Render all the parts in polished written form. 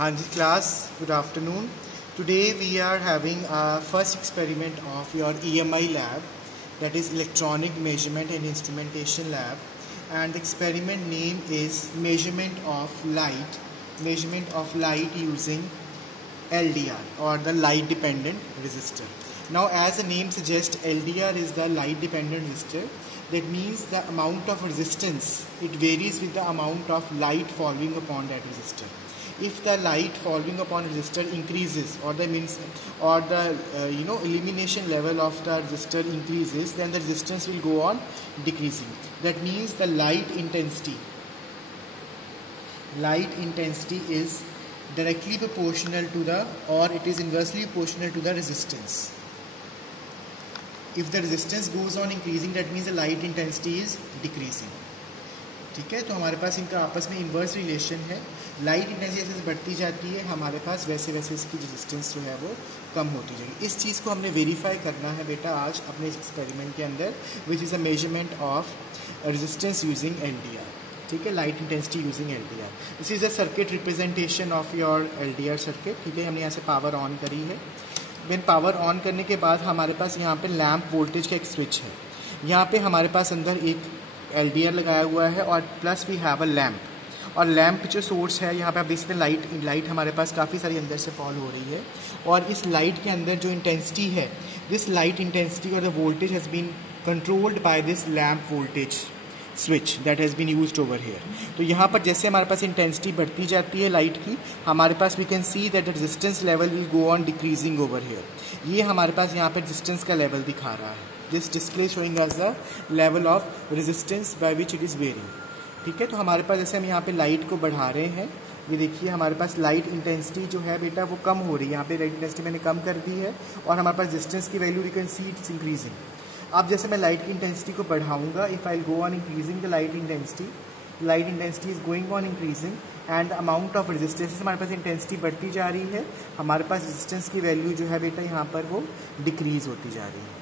Hanji class, good afternoon. Today we are having our first experiment of your EMI lab, that is Electronic Measurement and Instrumentation Lab, and the experiment name is measurement of light using LDR or the light dependent resistor. Now as the name suggests, LDR is the light dependent resistor. That means the amount of resistance, it varies with the amount of light falling upon that resistor. If the light falling upon resistor increases, or the illumination level of the resistor increases, then the resistance will go on decreasing. That means the light intensity is directly proportional to the, or it is inversely proportional to the resistance. If the resistance goes on increasing, that means the light intensity is decreasing. ठीक है, तो हमारे पास इनका आपस में inverse relation है. Light intensity जैसे बढ़ती जाती है हमारे पास, वैसे वैसे इसकी रेजिस्टेंस जो है वो कम होती जाएगी. इस चीज़ को हमने वेरीफाई करना है बेटा आज अपने इस एक्सपेरिमेंट के अंदर, which is a measurement of resistance using LDR. ठीक है, light intensity using LDR. This is a circuit representation of your LDR circuit. ठीक है, हमने यहाँ से पावर ऑन करी है. देन पावर ऑन करने के बाद हमारे पास यहाँ पे लैंप वोल्टेज का एक स्विच है. यहाँ पे हमारे पास अंदर एक LDR लगाया हुआ है और plus we have a lamp. और लैम्प जो सोर्स है, यहाँ पे आप देख सकते हैं लाइट हमारे पास काफ़ी सारी अंदर से फॉल हो रही है. और इस लाइट के अंदर जो इंटेंसिटी है, दिस लाइट इंटेंसिटी और the voltage has been controlled by this lamp voltage switch that has been used over here. तो यहाँ पर जैसे हमारे पास इंटेंसिटी बढ़ती जाती है लाइट की, हमारे पास we can see that resistance level will go on decreasing over here. ये हमारे पास यहाँ पर रेजिस्टेंस का लेवल दिखा रहा है. This display showing as the level of resistance by which it is varying. ठीक है, तो हमारे पास जैसे हम यहाँ पे लाइट को बढ़ा रहे हैं, ये देखिए हमारे पास लाइट इंटेंसिटी जो है बेटा वो कम हो रही है. यहाँ पे लाइट इंटेंसिटी मैंने कम कर दी है और हमारे पास रेजिस्टेंस की value we can see it's increasing. अब जैसे मैं लाइट की इंटेंसिटी को बढ़ाऊंगा, if I go on increasing the light intensity is going on increasing and amount of resistance, हमारे पास इंटेंसिटी बढ़ती जा रही है, हमारे पास रेजिस्टेंस की वैल्यू जो है बेटा यहाँ पर वो डिक्रीज होती जा रही है.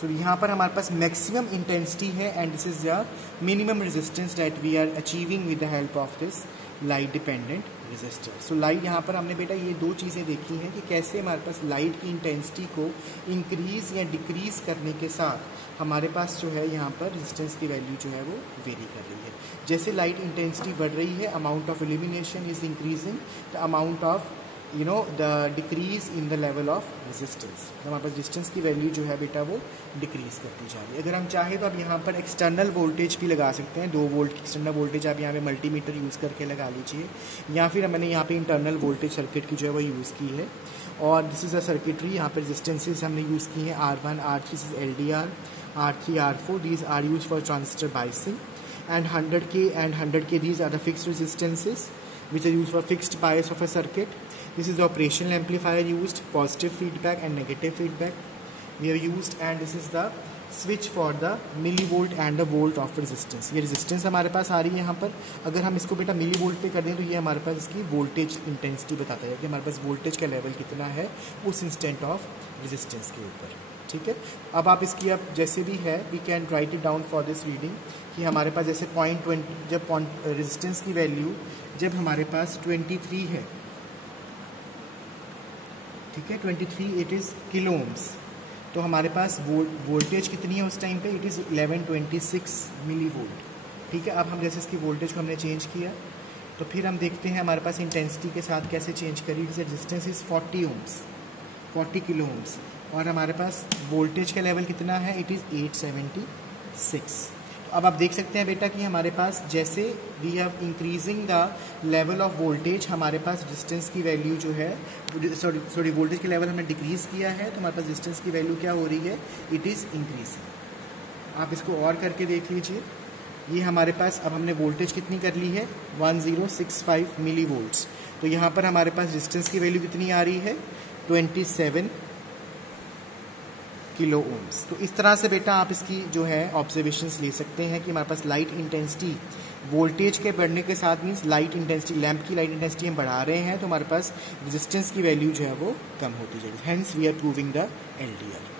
तो यहाँ पर हमारे पास मैक्सिमम इंटेंसिटी है and this is the minimum resistance that we are achieving with the help of this light dependent resistor. So light यहाँ पर हमने बेटा ये दो चीज़ें देखी हैं कि कैसे हमारे पास लाइट की इंटेंसिटी को इंक्रीज या डिक्रीज करने के साथ हमारे पास जो है यहाँ पर रेजिस्टेंस की वैल्यू जो है वो वेरी कर रही है. जैसे लाइट इंटेंसिटी बढ़ रही है, amount of illumination is increasing, the amount of the decrease in the level of resistance. हमारे पास रेजिस्टेंस की वैल्यू जो है बेटा वो डिक्रीज करती जा रही है. अगर हम चाहें तो आप यहाँ पर एक्सटर्नल वोल्टेज भी लगा सकते हैं. 2 वोल्ट की एक्सटर्नल वोल्टेज आप यहाँ पे मल्टीमीटर यूज़ करके लगा लीजिए, या फिर मैंने यहाँ पे इंटरनल वोल्टेज सर्किट की जो है वो यूज़ की है. और दिस इज़ अ सर्किटरी. यहाँ पर रेजिस्टेंसेज हमने यूज़ की हैं R1, R3 is LDR, R3, R4 these are used for transistor biasing, and 100K and 100K these are the fixed resistances which are used for fixed bias of a circuit. This is the operational amplifier used, positive feedback and negative feedback we have used, and this is the switch for the millivolt and the volt of resistance. ये resistance हमारे पास आ रही है यहाँ पर. अगर हम इसको बेटा millivolt पे कर दें तो ये हमारे पास इसकी voltage intensity बताता है कि हमारे पास voltage का level कितना है उस instant of resistance के ऊपर. ठीक है, अब आप इसकी अब जैसे भी है we can write it down for this reading कि हमारे पास जैसे 0.20 जब रेजिस्टेंस की वैल्यू जब हमारे पास 23 है, ठीक है 23 इट इज़ किलो ओम्स, तो हमारे पास वोल्टेज कितनी है उस टाइम पे, इट इज़ 1126 मिली वोल्ट. ठीक है, अब हम जैसे इसकी वोल्टेज को हमने चेंज किया तो फिर हम देखते हैं हमारे पास इंटेंसिटी के साथ कैसे चेंज करी. Resistance is 40 ohms, 40 kilo ohms, और हमारे पास वोल्टेज का लेवल कितना है, इट इज़ 876. अब आप देख सकते हैं बेटा कि हमारे पास जैसे we have increasing the level of voltage, हमारे पास रेजिस्टेंस की वैल्यू जो है सॉरी वोल्टेज के लेवल हमने डिक्रीज़ किया है, तो हमारे पास रेजिस्टेंस की वैल्यू क्या हो रही है, इट इज़ इंक्रीजिंग. आप इसको और करके देख लीजिए. ये हमारे पास अब हमने वोल्टेज कितनी कर ली है, 1065 मिली वोल्ट्स. तो यहाँ पर हमारे पास रेजिस्टेंस की वैल्यू कितनी आ रही है, 27 किलो ओम्स. तो इस तरह से बेटा आप इसकी जो है ऑब्जर्वेशंस ले सकते हैं कि हमारे पास लाइट इंटेंसिटी वोल्टेज के बढ़ने के साथ मीन्स लाइट इंटेंसिटी, लैंप की लाइट इंटेंसिटी हम बढ़ा रहे हैं तो हमारे पास रेजिस्टेंस की वैल्यू जो है वो कम होती जाएगी. Hence we are proving the LDR.